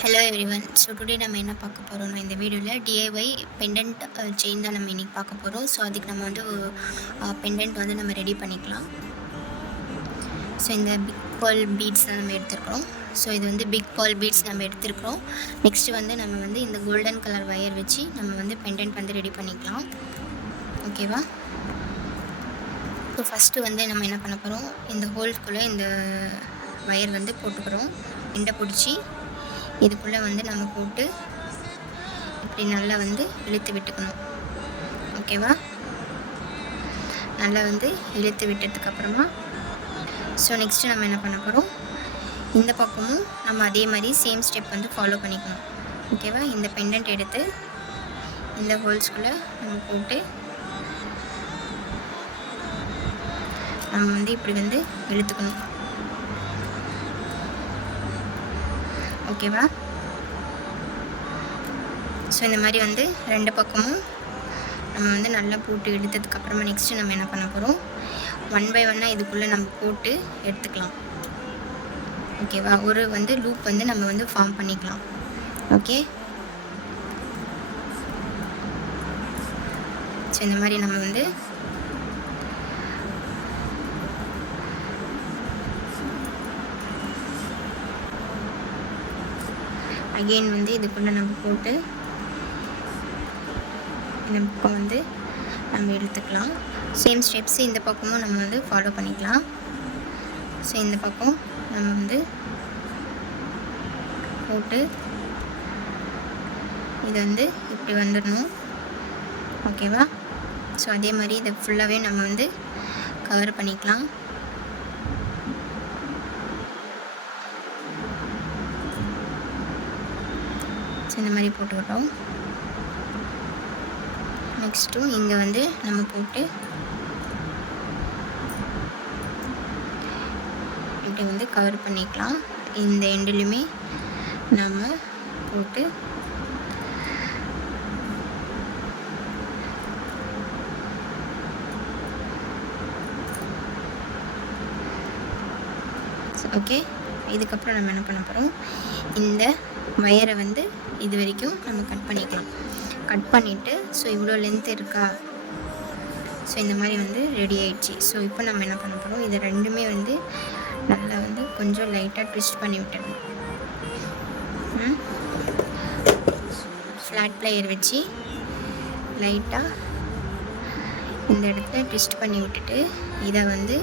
Hello everyone. So today நம்ம என்ன பார்க்க போகிறோம்னா இந்த வீடியோவில் டிஐஒய் பெண்டன்ட் செயின் தான் நம்ம இன்றைக்கி பார்க்க போகிறோம். ஸோ அதுக்கு நம்ம வந்து பெண்டன்ட் வந்து நம்ம ரெடி பண்ணிக்கலாம். ஸோ இந்த பிக் பால் பீட்ஸ் தான் நம்ம எடுத்துருக்கிறோம். ஸோ இது வந்து பிக் பால் பீட்ஸ் நம்ம எடுத்துருக்கிறோம். நெக்ஸ்ட்டு வந்து நம்ம வந்து இந்த கோல்டன் கலர் ஒயர் வச்சு நம்ம வந்து பெண்டன்ட் வந்து ரெடி பண்ணிக்கலாம். ஓகேவா? ஸோ ஃபஸ்ட்டு வந்து நம்ம என்ன பண்ண போகிறோம், இந்த ஹோல்ஸ்குள்ளே இந்த ஒயர் வந்து போட்டுக்கிறோம். எண்டை பிடிச்சி இதுக்குள்ளே வந்து நம்ம போட்டு இப்படி நல்லா வந்து இழுத்து விட்டுக்கணும். ஓகேவா? நல்லா வந்து இழுத்து விட்டதுக்கப்புறமா ஸோ நெக்ஸ்ட்டு நம்ம என்ன பண்ண போகிறோம், இந்த பக்கமும் நம்ம அதே மாதிரி சேம் ஸ்டெப் வந்து ஃபாலோ பண்ணிக்கணும். ஓகேவா? இந்த பெண்டன்ட் எடுத்து இந்த ஹோல்ஸ்குள்ளே நம்ம போட்டு நம்ம வந்து இப்படி வந்து இழுத்துக்கணும். ஓகேவா? ஸோ இந்த மாதிரி வந்து ரெண்டு பக்கமும் நம்ம வந்து நல்லா போட்டு எடுத்ததுக்கப்புறமா நெக்ஸ்ட்டு நம்ம என்ன பண்ண போகிறோம், ஒன் பை ஒன்னாக இதுக்குள்ளே நம்ம போட்டு எடுத்துக்கலாம். ஓகேவா? ஒரு வந்து லூப் வந்து நம்ம வந்து ஃபார்ம் பண்ணிக்கலாம். ஓகே, ஸோ இந்த மாதிரி நம்ம வந்து அகெயின் வந்து இதுக்குள்ளே நம்ம போட்டு இந்த பக்கம் வந்து நம்ம எடுத்துக்கலாம். சேம் ஸ்டெப்ஸு இந்த பக்கமும் நம்ம வந்து ஃபாலோ பண்ணிக்கலாம். ஸோ இந்த பக்கம் நம்ம வந்து போட்டு இது வந்து இப்படி வந்துடணும். ஓகேவா? ஸோ அதே மாதிரி இதை ஃபுல்லாகவே நம்ம வந்து கவர் பண்ணிக்கலாம். ஸோ இந்த மாதிரி போட்டுக்கிட்டோம். நெக்ஸ்ட்டும் இங்கே வந்து நம்ம போட்டு இப்படி வந்து கவர் பண்ணிக்கலாம். இந்த எண்டுலையுமே நம்ம போட்டு ஓகே. இதுக்கப்புறம் நம்ம என்ன பண்ண போகிறோம், இந்த வயரை வந்து இது வரைக்கும் நம்ம கட் பண்ணிக்கலாம். கட் பண்ணிவிட்டு ஸோ இவ்வளோ லென்த் இருக்கா, ஸோ இந்த மாதிரி வந்து ரெடி ஆயிடுச்சு. ஸோ இப்போ நம்ம என்ன பண்ண போகிறோம், இது ரெண்டுமே வந்து நல்லா வந்து கொஞ்சம் லைட்டாக ட்விஸ்ட் பண்ணி விட்டுடணும். ஃப்ளாட் ப்ளையர் வச்சு லைட்டாக இந்த இடத்துல ட்விஸ்ட் பண்ணி விட்டுட்டு இதை வந்து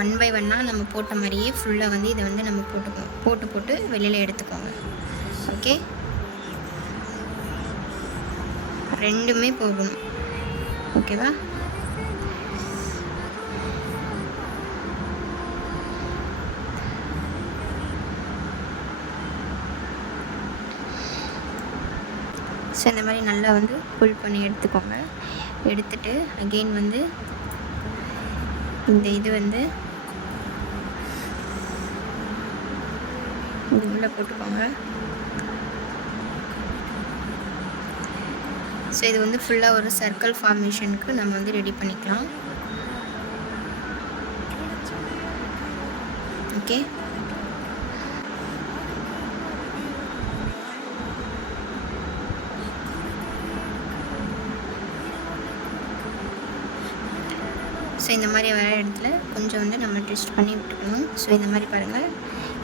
ஒன் பை ஒன்னாக நம்ம போட்ட மாதிரியே ஃபுல்லாக வந்து இதை வந்து நம்ம போட்டு வெளியில் எடுத்துக்கோங்க. ஓகே, ரெண்டுமே போகணும். ஓகேவா? ஸோ இந்த மாதிரி நல்லா வந்து புல் பண்ணி எடுத்துக்கோங்க. எடுத்துட்டு அகெயின் வந்து இந்த இது வந்து இது உள்ளே போட்டுக்கோங்க. ஸோ இது வந்து ஃபுல்லாக ஒரு சர்க்கிள் ஃபார்மேஷனுக்கு நம்ம வந்து ரெடி பண்ணிக்கலாம். ஓகே, ஸோ இந்த மாதிரி வர இடத்துல கொஞ்சம் வந்து நம்ம ட்விஸ்ட் பண்ணி விட்டுக்கணும். ஸோ இந்த மாதிரி பாருங்கள்,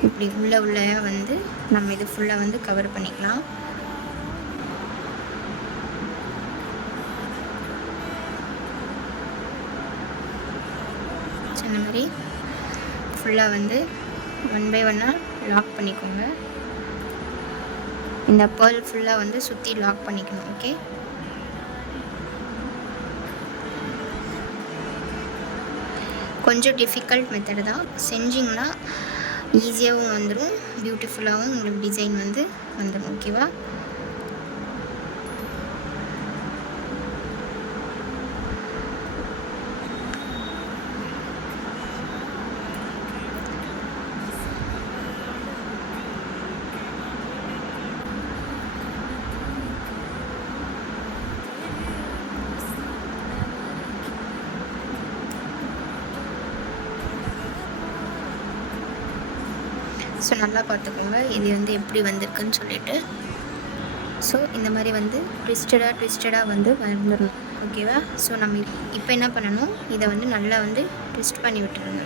இப்படி உள்ள வந்து நம்ம இது ஃபுல்லாக வந்து கவர் பண்ணிக்கலாம். ஸோ இந்த மாதிரி ஃபுல்லாக வந்து ஒன் பை ஒன்னாக லாக் பண்ணிக்கோங்க. இந்த பேர்ல் ஃபுல்லாக வந்து சுற்றி லாக் பண்ணிக்கணும். ஓகே, கொஞ்சம் டிஃபிகல்ட் மெத்தடு தான், செஞ்சிங்கன்னா ஈஸியாகவும் வந்துடும், பியூட்டிஃபுல்லாகவும் உங்களுக்கு டிசைன் வந்து வந்துடும். ஓகேவா? ஸோ நல்லா பார்த்துக்கோங்க இது வந்து எப்படி வந்திருக்குன்னு சொல்லிட்டு. ஸோ இந்த மாதிரி வந்து ட்விஸ்டடாக வந்து வந்துடணும். ஓகேவா? ஸோ நம்ம இப்போ என்ன பண்ணணும், இதை வந்து நல்லா வந்து ட்விஸ்ட் பண்ணி விட்டுருங்க.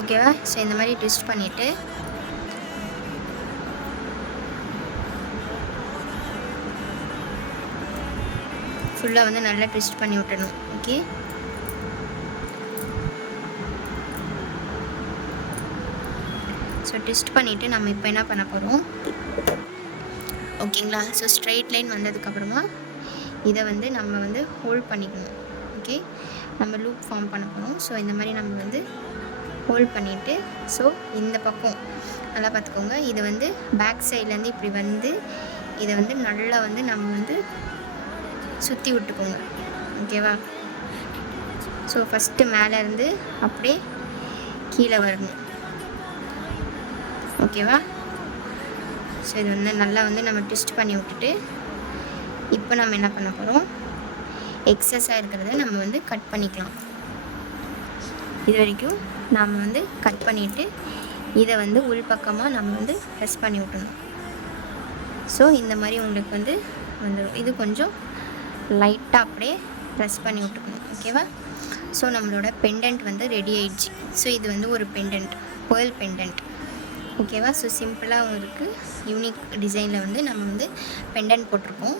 ஓகேவா? ஸோ இந்த மாதிரி ட்விஸ்ட் பண்ணிவிட்டு ஃபுல்லாக வந்து நல்லா ட்விஸ்ட் பண்ணி விட்டணும். ஓகே, ஸோ ட்விஸ்ட் பண்ணிவிட்டு நம்ம இப்போ என்ன பண்ண போகிறோம், ஓகேங்களா? ஸோ ஸ்ட்ரெயிட் லைன் வந்ததுக்கப்புறமா இதை வந்து நம்ம வந்து ஹோல்ட் பண்ணிக்கணும். ஓகே, நம்ம லூப் ஃபார்ம் பண்ண போகிறோம். ஸோ இந்த மாதிரி நம்ம வந்து ஹோல்ட் பண்ணிவிட்டு, ஸோ இந்த பக்கம் நல்லா பார்த்துக்கோங்க, இது வந்து பேக் சைட்லேருந்து இப்படி வந்து இதை வந்து நல்லா வந்து நம்ம வந்து சுற்றி விட்டுக்கோங்க. ஓகேவா? ஸோ ஃபஸ்ட்டு மேலேருந்து அப்படியே கீழே வரணும். ஓகேவா? ஸோ இது வந்து நல்லா வந்து நம்ம ட்விஸ்ட் பண்ணி விட்டுட்டு இப்போ நம்ம என்ன பண்ண போகிறோம், எக்ஸஸாக இருக்கிறத நம்ம வந்து கட் பண்ணிக்கலாம். இது வரைக்கும் நாம் வந்து கட் பண்ணிவிட்டு இதை வந்து உள்பக்கமாக நம்ம வந்து ப்ரெஸ் பண்ணி விட்டணும். ஸோ இந்த மாதிரி உங்களுக்கு வந்து வந்துடும். இது கொஞ்சம் லைட்டாக அப்படியே ப்ரெஸ் பண்ணி விட்டுக்கணும். ஓகேவா? ஸோ நம்மளோட பெண்டன்ட் வந்து ரெடி ஆயிடுச்சு. ஸோ இது வந்து ஒரு பெண்டன்ட், பேர்ல் பெண்டன்ட். ஓகேவா? ஸோ சிம்பிளாகவும் இருக்குது, யூனிக் டிசைனில் வந்து நம்ம வந்து பெண்டன்ட் போட்டிருக்கோம்.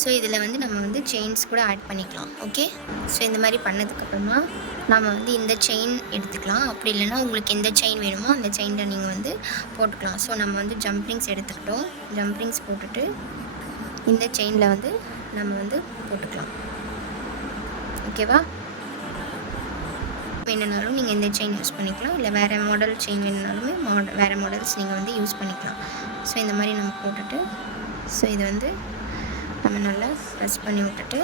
ஸோ இதில் வந்து நம்ம வந்து செயின்ஸ் கூட ஆட் பண்ணிக்கலாம். ஓகே, ஸோ இந்த மாதிரி பண்ணதுக்கப்புறமா நம்ம வந்து இந்த செயின் எடுத்துக்கலாம். அப்படி இல்லைனா உங்களுக்கு எந்த செயின் வேணுமோ அந்த செயினில் நீங்கள் வந்து போட்டுக்கலாம். ஸோ நம்ம வந்து ஜம்ப்ரிங்ஸ் எடுத்துக்கிட்டோம். ஜம்ப்ரிங்ஸ் போட்டுட்டு இந்த செயினில் வந்து நம்ம வந்து போட்டுக்கலாம். ஓகேவா? வேணுனாலும் நீங்கள் இந்த செயின் யூஸ் பண்ணிக்கலாம், இல்லை வேறு மாடல் செயின் வேணுனாலுமே வேறு மாடல்ஸ் நீங்கள் வந்து யூஸ் பண்ணிக்கலாம். ஸோ இந்த மாதிரி நம்ம போட்டுட்டு, ஸோ இதை வந்து நம்ம நல்லா ப்ரெஸ் பண்ணி விட்டுட்டு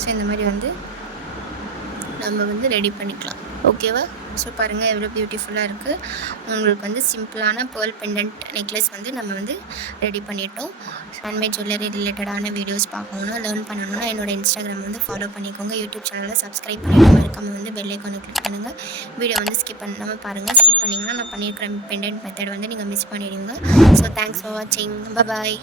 ஸோ இந்த மாதிரி வந்து நம்ம வந்து ரெடி பண்ணிக்கலாம். ஓகேவா? ஸோ பாருங்கள் எவ்வளோ பியூட்டிஃபுல்லாக இருக்குது. உங்களுக்கு வந்து சிம்பிளான பேர்ல் பெண்டன்ட் நெக்லஸ் வந்து நம்ம வந்து ரெடி பண்ணிட்டோம். ஹேண்ட்மேட் ஜுவல்லரி ரிலேட்டடான வீடியோஸ் பார்க்கணுன்னா, லேர்ன் பண்ணணுன்னா என்னோடய இன்ஸ்டாகிராம் வந்து ஃபாலோ பண்ணிக்கோங்க. யூடியூப் சேனலை சப்ஸ்கிரைப் பண்ணிவிட்டு மறக்காமல் வந்து பெல் ஐக்கானை கிளிக் பண்ணுங்கள். வீடியோ வந்து ஸ்கிப் பண்ணாமல் பாருங்கள். ஸ்கிப் பண்ணிங்கன்னா நான் பண்ணியிருக்கிற பெண்டன்ட் மெத்தட் வந்து நீங்கள் மிஸ் பண்ணிடுவீங்க. ஸோ தேங்க்ஸ் ஃபார் வாட்சிங். பாய்.